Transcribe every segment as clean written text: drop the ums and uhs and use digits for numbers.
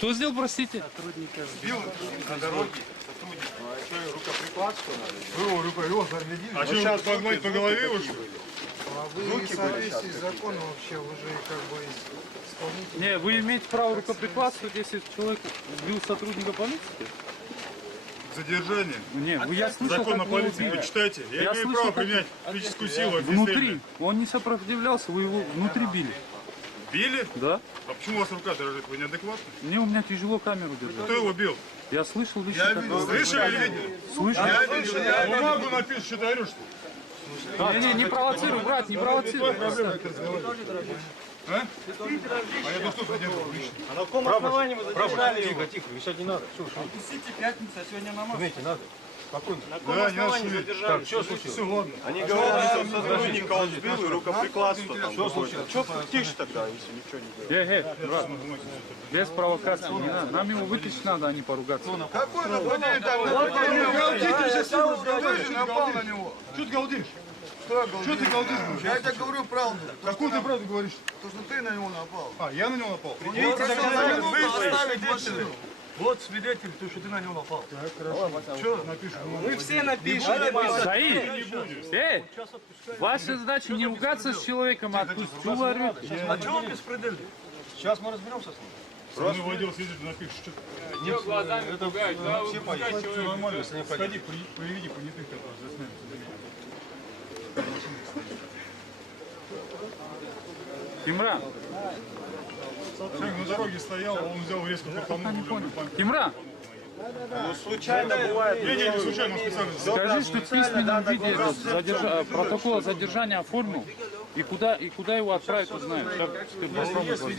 Что сделал, простите? Сбил на дороге сотрудника. А что, рукоприкладство надо? А что, сейчас погнать по голове его, что ли? А вы в соответствии с законом вообще, вы же как бы исполнитель. Не, вы имеете право рукоприкладствовать, если человек сбил сотрудника полиции? Задержание. Не, я слышал, Закон как о вы полиции убили. почитайте. Я имею слышал, право как применять физическую силу. Внутри. Он не сопротивлялся, вы его внутри били. Били? Да? А почему у вас рука дрожит? Вы неадекватны? Мне у меня тяжело камеру держать. Кто его бил? Я слышал лично, как вы... Слышали или видели? Слышал. Бумагу напишешь, что ты орешь, что ли? Не провоцируй, брат, не провоцируй. А? А я доступ задерживал лично. А на каком основании вы задержали его? Тихо, висать не надо. Отпустите, пятница, а сегодня намаз. Шуметь надо. Спокойно. На каком Да, не надо основании шуметь. задержали? Что случилось? Все, ладно. Они говорят, что сотрудника он сбил и рукоприкладство. Что случилось? Что тише тогда, если ничего не говорит? Брат, без провокации не надо. Нам его вытащить надо, а не поругаться. Какой нападение там? Галдите, сейчас напал на него. Что ты галдишь? Что ты галдишь? Я тебе говорю правду. Какую ты правду говоришь? То, что ты на него напал. А, я на него напал? Он просил на минуту оставить свидетели. машину. Вот свидетель, что ты на него напал. Так, хорошо. Что напишешь? Мы все напишем. Саид! Ваша задача не ругаться с человеком, а отпустить. Чего вы орете? А чего он беспредельный? Сейчас мы разберемся с ним. Со мной водил свидетель, напишешь, что ты. Нет, глазами пугают, да, Все поедут. Все нормально. Сходи, приведи понятых, которые засняли. Тимран! Человек на дороге стоял, он взял резко потонул. Тимран! Ну, случайно бывает. Не случайно, он специально сделал. Скажи, что в письменном виде этот протокол задержания оформил. И куда его отправить, узнаем. Ты попробуй позвонить.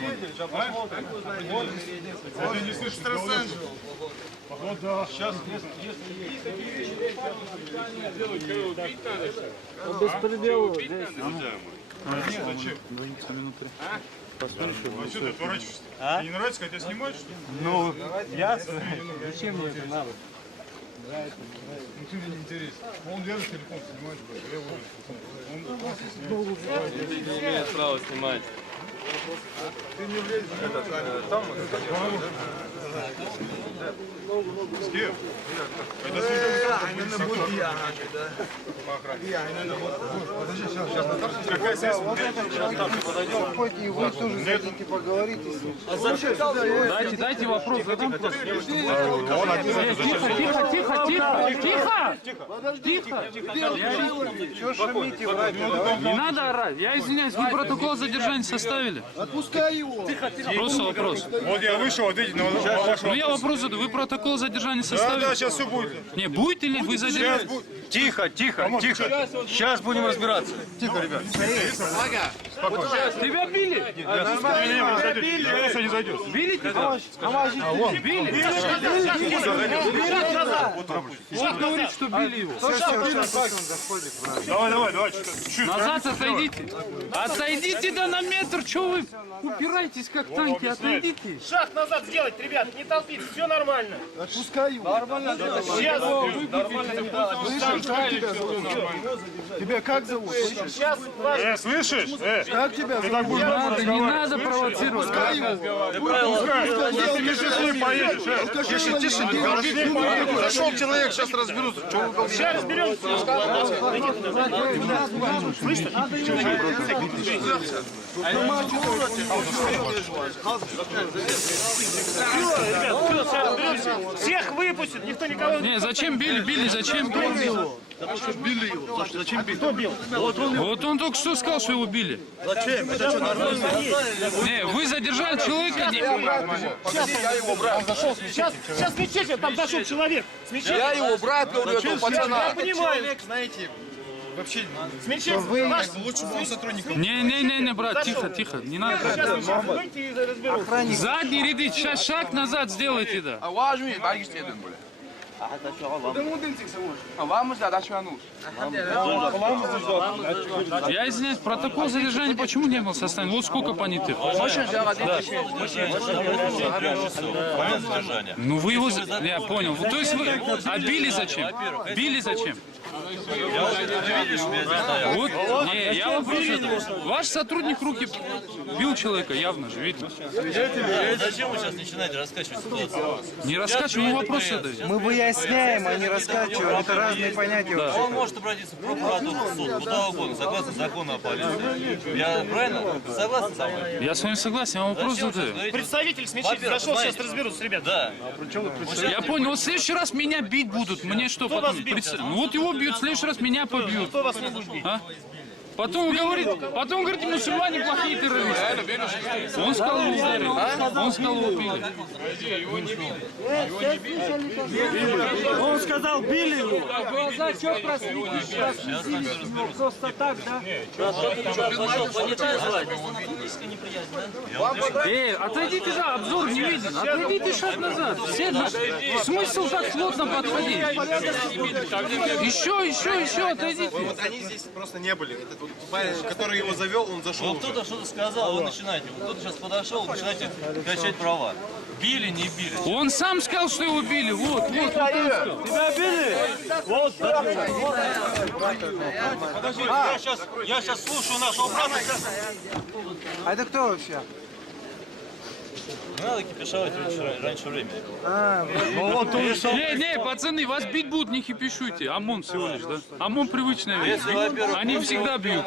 Он не слышит, вот да. Сейчас. Беспредел. Нет, зачем? А что ты отворачиваешься? Тебе не нравится, когда тебя снимают, что ли? Ну, ясно. Зачем мне это надо? Ну ты мне не интересен. Он держит телефон, снимаешь, я его он Не имеет права снимать. Ты не влезешь. Там с кем? Это служба. Подожди, сейчас Наташа. Какая связь? Хоть и вы тоже хотите поговорить с ним. Дайте вопрос. Задам просто. Он один. Тихо! Чего шумите, братья? Не надо орать. Я извиняюсь, вы протокол задержания составили? Отпускай его. Просто вопрос. Вот я вышел, вот видите, на ваш Ну я вопрос задаю. Вы протокол задержания Да, составили? сейчас все будет. Не, будет или вы задержали? Тихо, тихо. Сейчас будем разбираться. Тихо, ребят. Тебя били? Не, все не зайдет. Били тебя? Били? Он говорит, что били его. Давай. Чуть. Назад отойдите. Отойдите да на метр. Чего вы упираетесь как танки? Отойдите. Шаг назад сделать, ребят, не толпиться, все нормально. Отпускай его. Нормально. Сейчас, Тебя как зовут? сейчас Слышишь? Как тебя зовут? Не надо провоцировать. Если между собой поедешь, тише. Зашел человек, сейчас разберутся. сейчас разберемся. Всех выпустят, никто никого не... Не, зачем били? Били, зачем? Били его. Зачем били? Кто бил? Вот он только что сказал, что его били. Зачем? Это что, нормально? Не, вы задержали человека. Сейчас мечеть, там зашел человек. С мечети. Я его брат, говорю, этого пацана. Я понимаю. Человек, знаете, вообще С мечети. Ваш... лучше бы он сотрудником. Не, брат, тихо, не надо. Сейчас выйти и разберутся. Задние ряды, сейчас шаг назад сделайте, да. Я извиняюсь, протокол задержания почему не был составлен? Вот сколько понятых. Ну вы его... Я понял. То есть вы... А били зачем? Били зачем? Вот, не, я вопрос задаю. Ваш сотрудник руки бил человека, явно же, видно. Зачем вы сейчас начинаете раскачивать ситуацию? Не раскачиваем, вопрос задаю. Мы выясняем, а не раскачиваем. Это разные понятия. Он может обратиться в прокуратуру, в суд, куда угодно, согласно закону о полиции. Я правильно? Вы согласны со мной? Я с вами согласен, я вам вопрос Зачем задаю. сейчас говорите? Представитель с мечети зашел, сейчас разберутся, ребята. Да. Я понял, вот в следующий раз меня бить будут. Мне что потом? Ну вот его бьют, в следующий раз меня побьют. Кто вас не будет бить? А? Потом говорит, мусульмане плохие террористы. Он скалу ударил, он скалу убил. Он сказал, били его. Сейчас с нами разберутся. Просто так, да? Отойдите же, обзор не виден. Отойдите шаг назад. Все же. Смысл так плотно подходить? Еще, отойдите. Вот они здесь просто не были. Этот вот парень, который его завел, он зашел. Вот кто-то что-то сказал, вы начинаете. Вот кто-то сейчас подошел, вы начинаете качать права. Били, не били. Он сам сказал, что его били. Вот он сказал. Тебя били? Вот. Подожди, я сейчас слушаю нашего брата. А это кто вообще? Не надо кипишовать раньше времени. Не, пацаны, вас бить будут, не хипишуйте. ОМОН всего лишь, да? ОМОн привычная вещь. Если, во-первых, Они всегда бьют.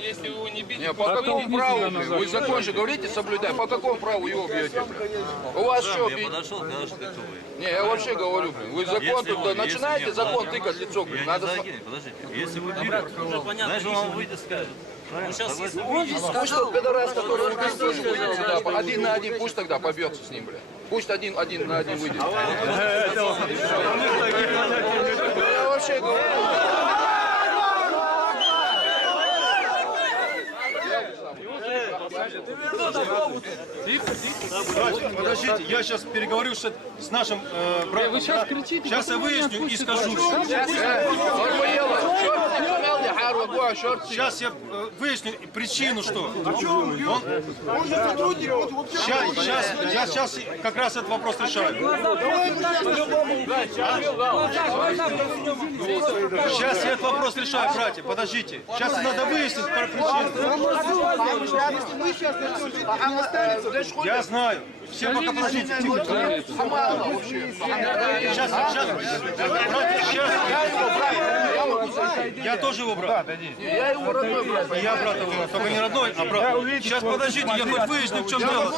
Если его не бить, по какому праву? Вы закон же говорите соблюдай. По какому праву его бьете? У вас что, Я бить? подошел, сказал, что ты кто вы. Не, я вообще говорю, блин. Вы закон Если тут вы- начинаете если закон вы- тыкать в лицо, блин. Я Надо... не закину, подождите. Если вы били, знаешь, он вам выйдет скажет. Пусть тот пидорас, который убил, тоже выйдет сюда. Один на один, пусть тогда побьется с ним, блин. Пусть один на один выйдет. Я вообще говорю. Подождите, я сейчас переговорю с нашим братом. Вы сейчас кричите. Сейчас я выясню и скажу. Сейчас я выясню причину, что. Я сейчас как раз этот вопрос решаю. Сейчас я этот вопрос решаю, братья. Подождите. Сейчас надо выяснить про причину. Я знаю. Все пока подождите. Сейчас. Я тоже его брат. Я его родной брат. И я брат его, только не родной, а брат. Сейчас подождите, я хоть выясню, в чем дело.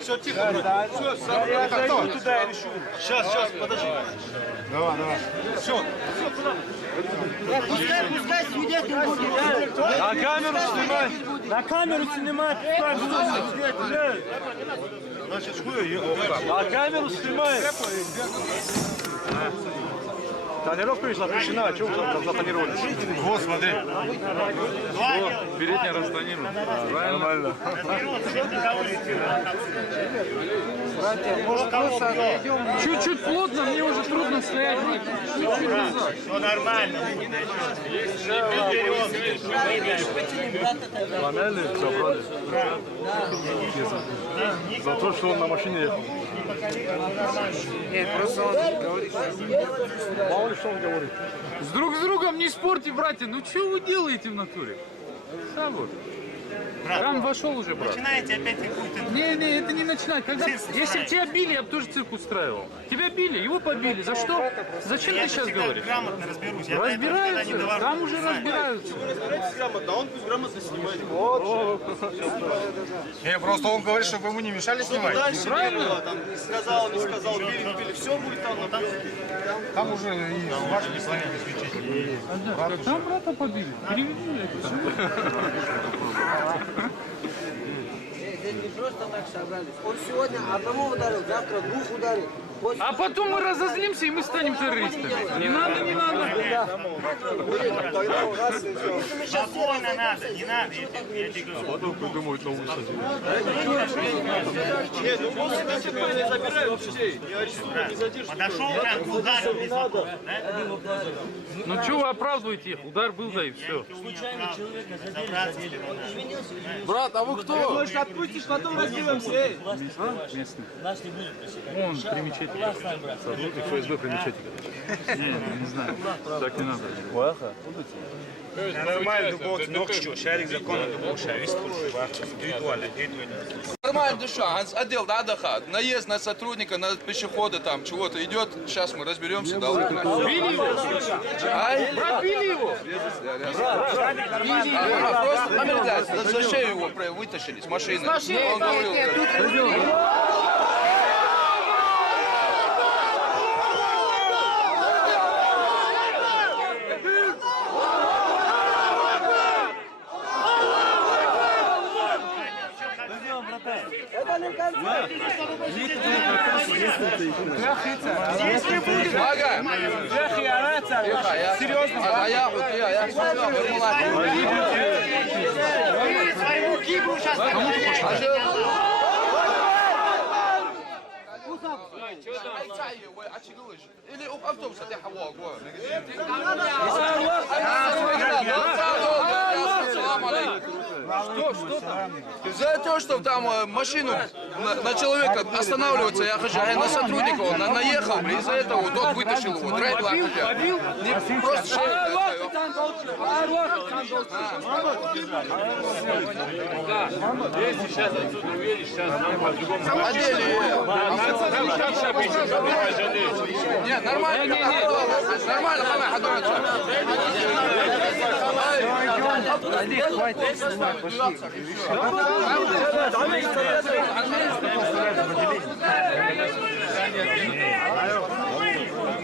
Все, тихо, брат. Сейчас, подожди. Давай. Все. На камеру снимай. На камеру снимай. На камеру снимай. Тонировка запрещена, а что вы запланировали? Вот, смотри. Передняя растонирована. Нормально. Братья, может просто отойдем? Чуть-чуть плотно, мне уже трудно стоять. Чуть-чуть назад. Ну нормально. За то, что он на машине ехал. Нет, просто он говорит, Мало ли что он говорит. С друг с другом не спорьте, братья. Ну что вы делаете в натуре? Сам вот. Там вошел уже, брат. Начинаете опять какую-то... Не, это не начинать. Если бы тебя били, я бы тоже цирк устраивал. Тебя били, его побили. За что? Зачем ты сейчас говоришь? Грамотно разберусь. Я Разбираются, там уже разбираются. Не, просто он говорит, чтобы ему не мешали снимать. Правильно? Сказал, не сказал, били, все будет там, но там... Там уже и ваши слова исключительно. Там брата побили. Переведи это. Здесь не просто так собрались. Он сегодня одного ударил, завтра двух ударил. А потом мы разозлимся и мы станем террористами. Не надо. Спокойно надо, не надо, я тебе говорю. Потом придумают новую статью. Нет, ну мы не забираем вообще. Я арестую, не задерживаю. Подошел, как ударил без вопроса, да? Ну что вы оправдываете их? Удар был, да и все. Брат, а вы кто? Может, отпустишь, потом разберемся. Местный. Он примечательный. Сотрудник ФСБ примечательный. Не знаю. Так не надо. Нормально, дубовцы, ног что, шарик закона дубовый, Нормально, душа, отдел, да, отдыхает. Наезд на сотрудника, на пешехода там, чего-то идет. Сейчас мы разберемся, да, Били его? Брат, били его? Просто намердать, за шею его вытащили с машины. Он говорил, Ага. Серьезно? А я смотрел, своему кибру сейчас или автобус Что там? За то, что там машину на человека останавливается, я хочу, на сотрудника он наехал, из-за этого тот вытащил его. Побил? Не, просто шею. Если сейчас отсюда уедешь, сейчас по-другому. Нет, нормально. Нормально,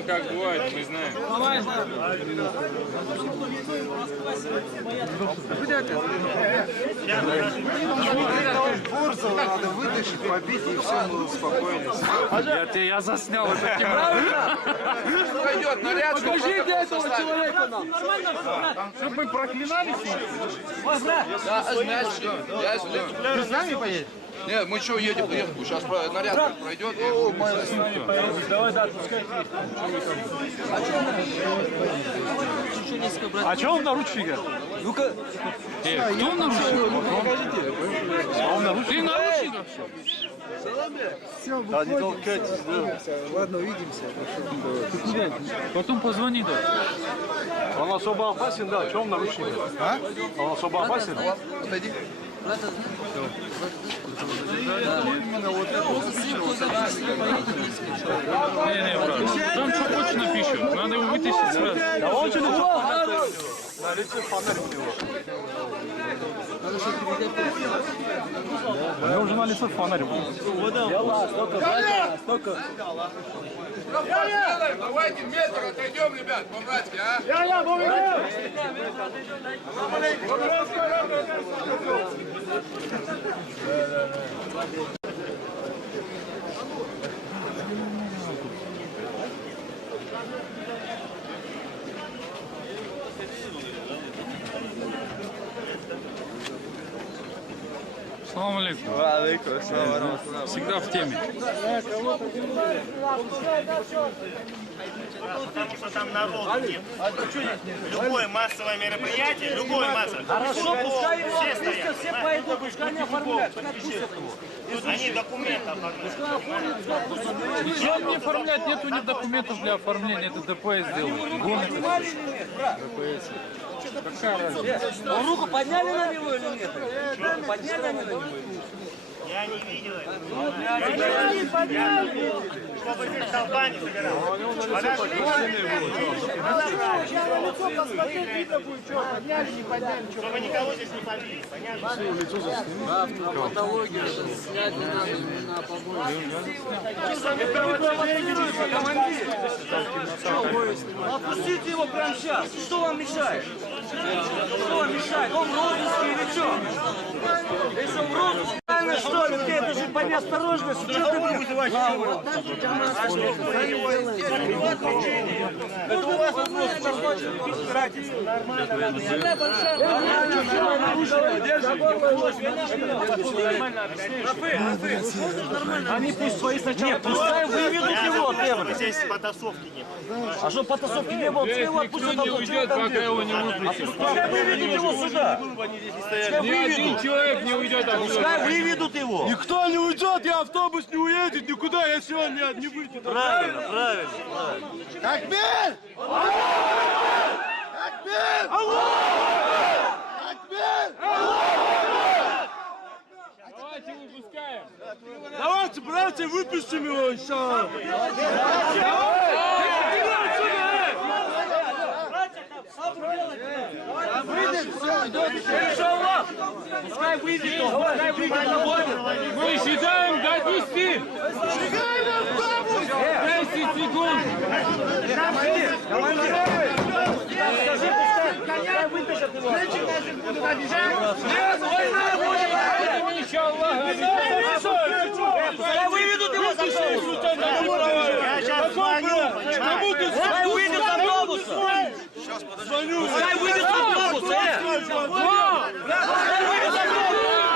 Как бывает, мы знаем. Бурсов надо вытащить, побить, и все, мы успокоились. Я заснял это кино. пойдет наряд, Покажи, где этого человека нам. Чтобы мы проклинали Я Ты с нами поедешь? Нет, мы что, едем, сейчас наряд пройдет. Давай, да, пускай. А что он наручника? Ну-ка. Кто в наручниках? Ты наручниках? Все, Да, не выходим, толкайтесь, да. ладно, увидимся. Потом позвони, да. Он особо опасен, да? Чем наручника? А? Он особо опасен? Отойди. Не, брат. Там что хочешь напишут. Надо его вытащить сразу. Да он что на лице фонарик у него. У него уже на лице фонарик. Давайте метр отойдем, ребят, по-братски, а? Салам алейкум. Всегда в теме. потому что там народу нет. Любое массовое мероприятие, любое массовое. Хорошо, пускай его все отпустят, стоят. все пойдут, пускай они оформляют, пускай отпустят его. Они документы оформляют. Ничего не оформлять, нету ни документов для оформления, это ДПС сделал. Поднимали или нет, брат? Он руку подняли на него или нет? Подняли они на него? Я не видел этого. Чтобы здесь толпа не собиралась. Чтобы никого здесь не побили, понятно? Патологию снять не надо, на побольше. Отпустите его прямо сейчас. Что вам мешает? Что вам мешает? Он в розыске или что? Если он в розыске, правильно, что ли? Ты это же по неосторожности. Что ты будешь вызывать? Это у вас Они пусть свои сначала, пускай выведут его, Кевин. Здесь потасовки нет. А что потасовки не было? Пускай его отпустят, Никто не уйдет, пока его не выпустят. Пускай выведут его сюда. Пускай Ни один выведут. человек не уйдет отсюда. Пускай выведут его. Никто не уйдет, я автобус не уедет никуда, я сегодня не выйду. Правильно, правильно. Такбир! Такбир! Такбир! Давайте выпускаем. Давайте, братья, выпустим его сейчас. Пускай выйдет он, пускай выйдет он. Мы считаем до 10. 10 секунд. Скажи, пускай выпишет его. Пускай выведут его с автобуса. Я сейчас звоню. Пускай выйдет с автобуса. Пускай выйдет с автобуса. Пускай выйдет с автобуса.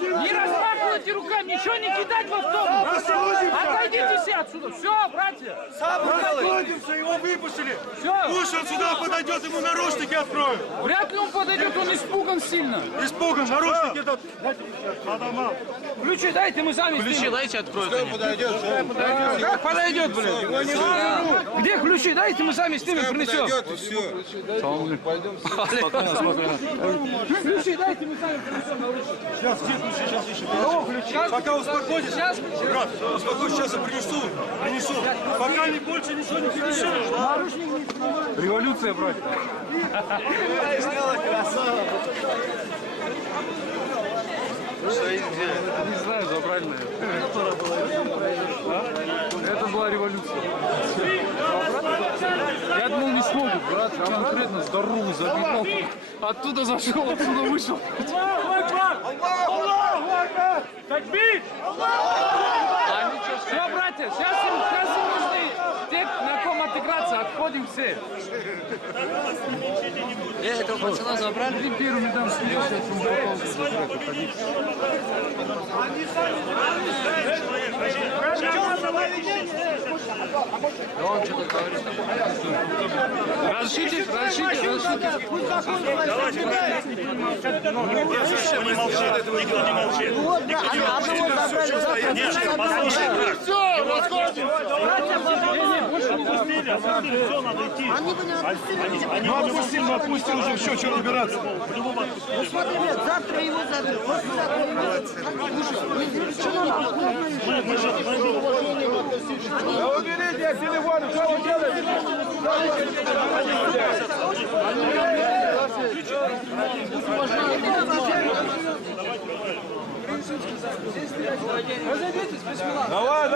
Не размахивайте руками, ничего не кидать в автобус. Отойдите все отсюда. Все, братья. Расходимся, его выпустили. Все. Пусть он сюда подойдет, ему наручники откроют. Вряд ли он подойдет, он испуган сильно. Испуган, наручники этот. Ключи дайте, мы сами Ключи снимем. дайте, откроют. Как подойдет, блин? Где ключи? Дайте, мы сами снимем, принесем. Ключи дайте, мы сами принесем. Сейчас, где ключи, сейчас ищем. Пока успокойтесь. Брат, успокойся, сейчас я принесу. Пока не больше ничего не перешли. Революция, братья. Не знаю, забрали, наверное. Это была революция. Я думал, не смогут, брат. Конкретно здоровый забегал. Оттуда зашел, отсюда вышел. Все, братья, сейчас им нужны те, на ком отыграться. Отходим все. Алексей. Этого пацана забрали? Ты первый медам смеешься, если он попал в этот ходить. Да он что-то говорит. Разрешите. Никто не молчит, никто не молчит. Вот, да, одного забрали, завтра Нет, послушай, они бы не отпустили. Ну отпустим, уже все, что разбираться. Ну смотри, нет, завтра его заберут, послезавтра его заберут. Что нам Уберите от телефона, что вы делаете? Давай,